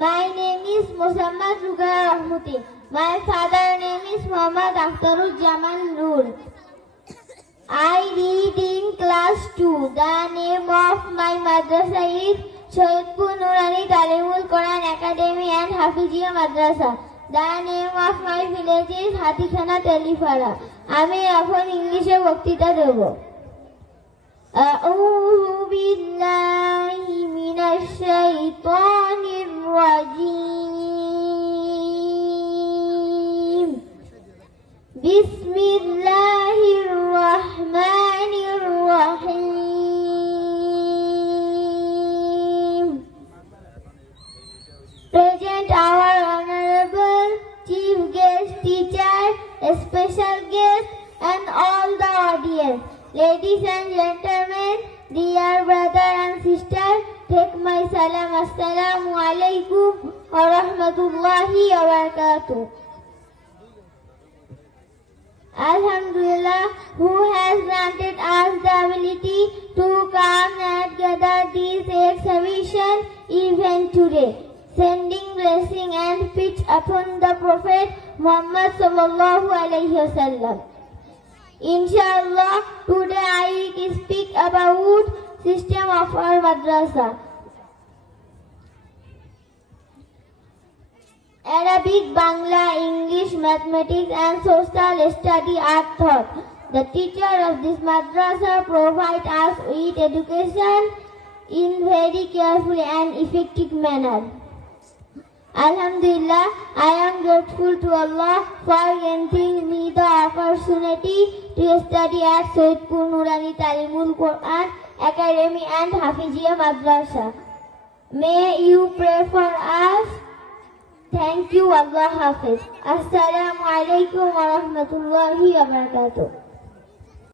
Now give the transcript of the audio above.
My name is Muhammad Ruga Rahmuti. My father name is Muhammad Akhtarul Jamal Nur. I read in class 2. The name of my madrasa is Shoyadpur Nurani Talimul Quran Academy and Hafizia Madrasa. The name of my village is Hatikhana Telifara. আমি এখন ইংলিশে বক্তৃতা দেব الشيطان الرجيم بسم الله الرحمن الرحيم Present our honorable chief guest teacher, special guest and all the audience. Ladies and gentlemen, dear brother and sister, take my salam. Assalamu alaikum wa rahmatullahi wa barakatuh. Alhamdulillah, who has granted us the ability to come and gather this exhibition event today. Sending blessing and peace upon the Prophet Muhammad sallallahu alayhi wasallam. Inshallah, today I will speak about system of our madrasa. Arabic, Bangla, English, mathematics and social study are taught. The teacher of this madrasa provide us with education in very careful and effective manner. Alhamdulillah, I am grateful to Allah for granting me the opportunity to study at Sayyidpur Nurani Talimul Quran Academy and Hafizia Madrasa. May you pray for us. Thank you, Allah Hafiz. Assalamu alaikum wa rahmatullahi wa barakatuh.